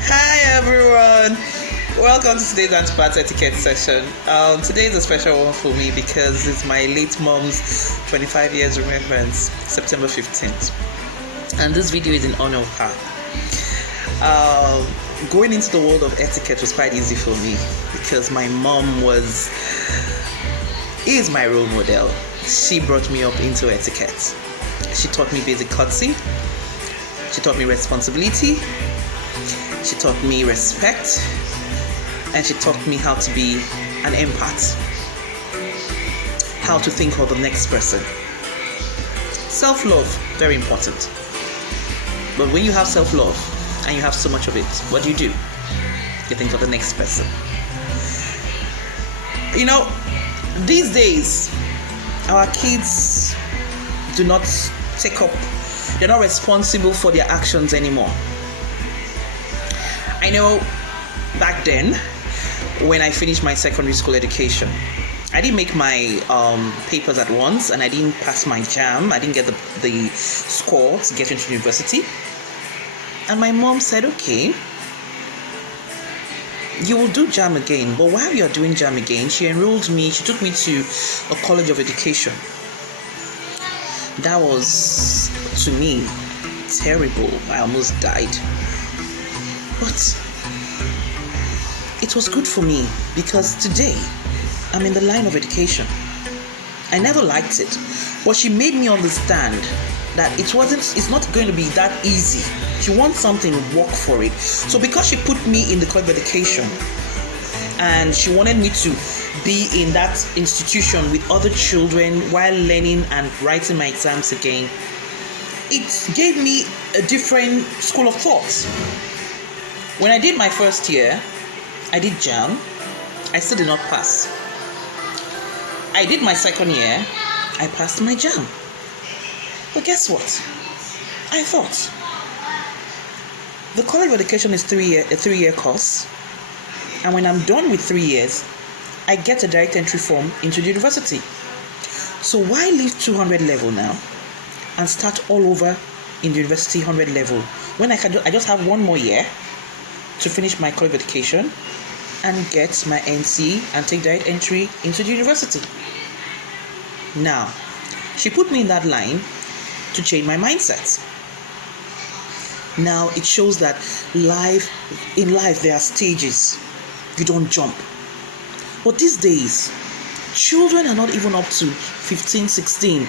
Hi everyone, welcome to today's Adakpor etiquette session. Today is a special one for me because it's my late mom's 25 years remembrance, September 15th, and this video is in honor of her. Going into the world of etiquette was quite easy for me because my mom is my role model. She brought me up into etiquette. She taught me basic courtesy. She taught me responsibility. She taught me respect. And she taught me how to be an empath. How to think of the next person. Self-love, very important. But when you have self-love and you have so much of it, what do? You think of the next person. You know, these days, our kids do not they're not responsible for their actions anymore. I know back then, when I finished my secondary school education, I didn't make my papers at once and I didn't pass my JAM. I didn't get the score to get into university. And my mom said, okay, you will do JAM again. But while you're doing JAM again, she took me to a college of education. That was, to me, terrible. I almost died. But it was good for me because today I'm in the line of education. I never liked it, but she made me understand that it's not going to be that easy. If you want something, work for it. So because she put me in the college of education and she wanted me to be in that institution with other children while learning and writing my exams again, it gave me a different school of thought. When I did my first year, I did JAM. I still did not pass. I did my second year. I passed my JAM. But guess what? I thought the College of Education is a 3-year course. And when I'm done with 3 years, I get a direct entry form into the university. So why leave 200 level now and start all over in the university 100 level when I just have 1 more year to finish my college education and get my NC and take direct entry into the university? Now, she put me in that line to change my mindset. Now it shows that in life there are stages. You don't jump. But these days, children are not even up to 15, 16.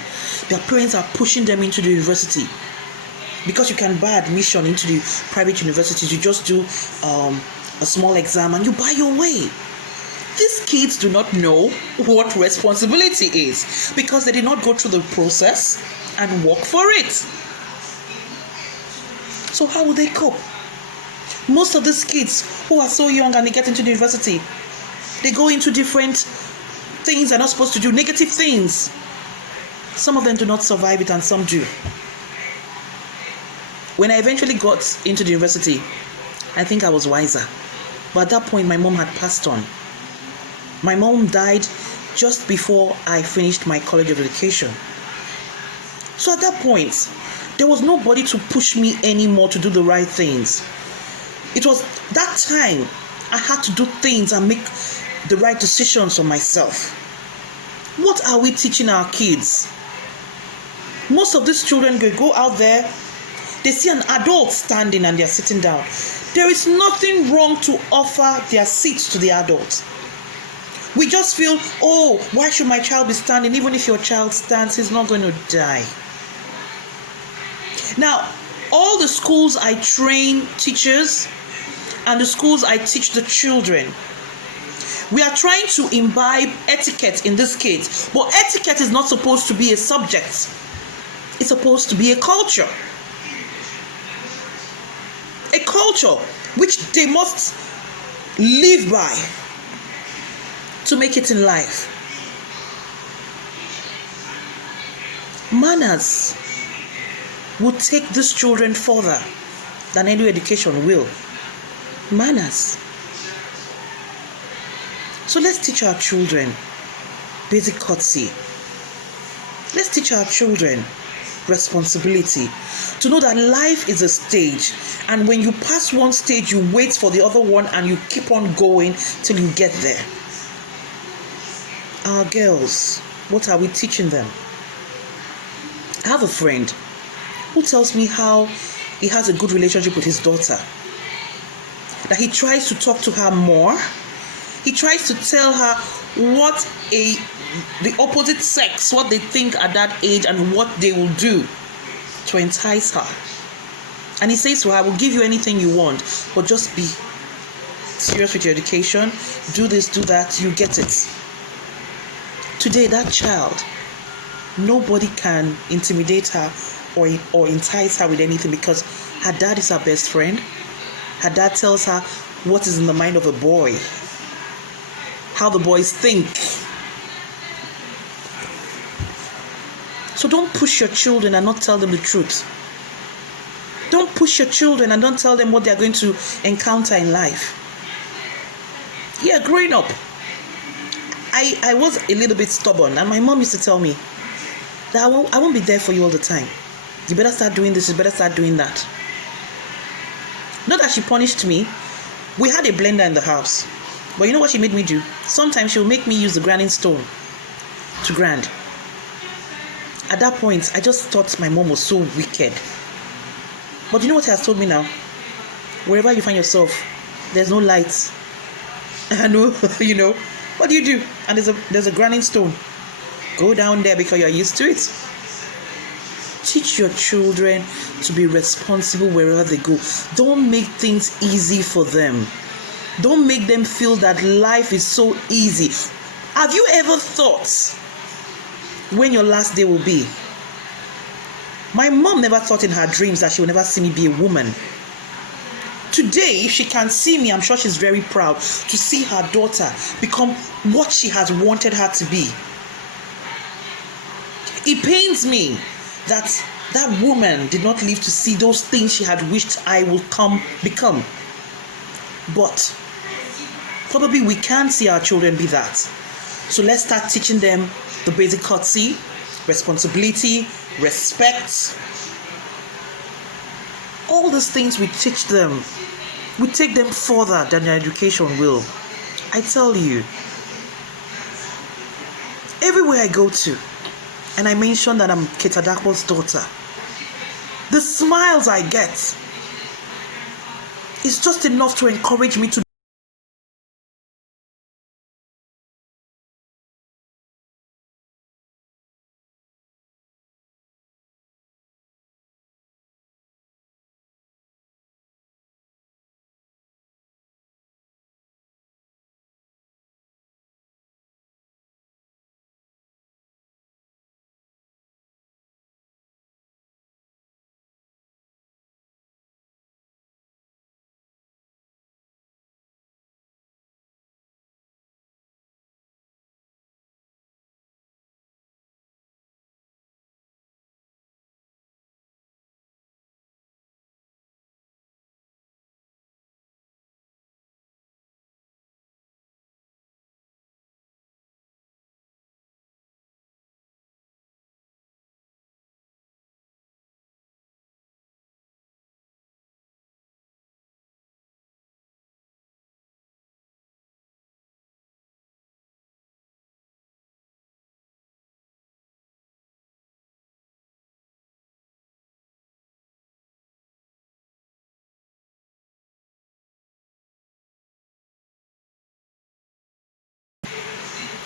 Their parents are pushing them into the university. Because you can buy admission into the private universities, you just do a small exam and you buy your way. These kids do not know what responsibility is because they did not go through the process and work for it. So how will they cope? Most of these kids who are so young and they get into the university, they go into different things they're not supposed to do, negative things. Some of them do not survive it and some do. When I eventually got into the university, I think I was wiser. But at that point, my mom had passed on. My mom died just before I finished my college of education. So at that point, there was nobody to push me anymore to do the right things. It was that time I had to do things and make the right decisions for myself. What are we teaching our kids? Most of these children go out there, they see an adult standing and they're sitting down. There is nothing wrong to offer their seats to the adult. We just feel, oh, why should my child be standing? Even if your child stands, he's not going to die. Now, all the schools I train teachers and the schools I teach the children, we are trying to imbibe etiquette in these kids. But etiquette is not supposed to be a subject. It's supposed to be a culture. A culture which they must live by to make it in life. Manners will take these children further than any education will. Manners. So let's teach our children basic courtesy. Let's teach our children responsibility. To know that life is a stage, and when you pass one stage, you wait for the other one and you keep on going till you get there. Our girls, what are we teaching them? I have a friend who tells me how he has a good relationship with his daughter. That he tries to talk to her more. He tries to tell her what the opposite sex, what they think at that age and what they will do to entice her. And he says to her, I will give you anything you want, but just be serious with your education. Do this, do that, you get it. Today, that child, nobody can intimidate her or entice her with anything, because her dad is her best friend. Her dad tells her what is in the mind of a boy, how the boys think. So don't push your children and not tell them the truth. Don't push your children and don't tell them what they're going to encounter in life. Yeah, growing up, I was a little bit stubborn, and my mom used to tell me that I won't be there for you all the time. You better start doing this, you better start doing that. Not that she punished me. We had a blender in the house. But you know what she made me do? Sometimes she'll make me use the grinding stone to grind. At that point, I just thought my mom was so wicked. But you know what she has told me now? Wherever you find yourself, there's no light. I know, what do you do? And there's a grinding stone. Go down there because you're used to it. Teach your children to be responsible wherever they go. Don't make things easy for them. Don't make them feel that life is so easy. Have you ever thought when your last day will be? My mom never thought in her dreams that she would never see me be a woman. Today, if she can see me, I'm sure she's very proud to see her daughter become what she has wanted her to be. It pains me that woman did not live to see those things she had wished I would become. But probably we can't see our children be that. So let's start teaching them the basic courtesy, responsibility, respect. All these things we teach them, we take them further than their education will. I tell you, everywhere I go to, and I mention that I'm Kate Adakpor's daughter, the smiles I get is just enough to encourage me to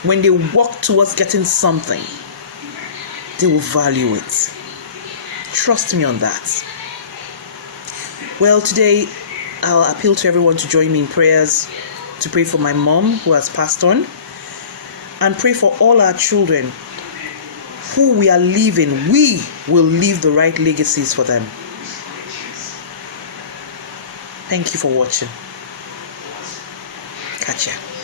when they walk towards getting something, they will value it. Trust me on that. Well, today I'll appeal to everyone to join me in prayers, to pray for my mom who has passed on, and pray for all our children who we are leaving. We will leave the right legacies for them. Thank you for watching. Catch ya.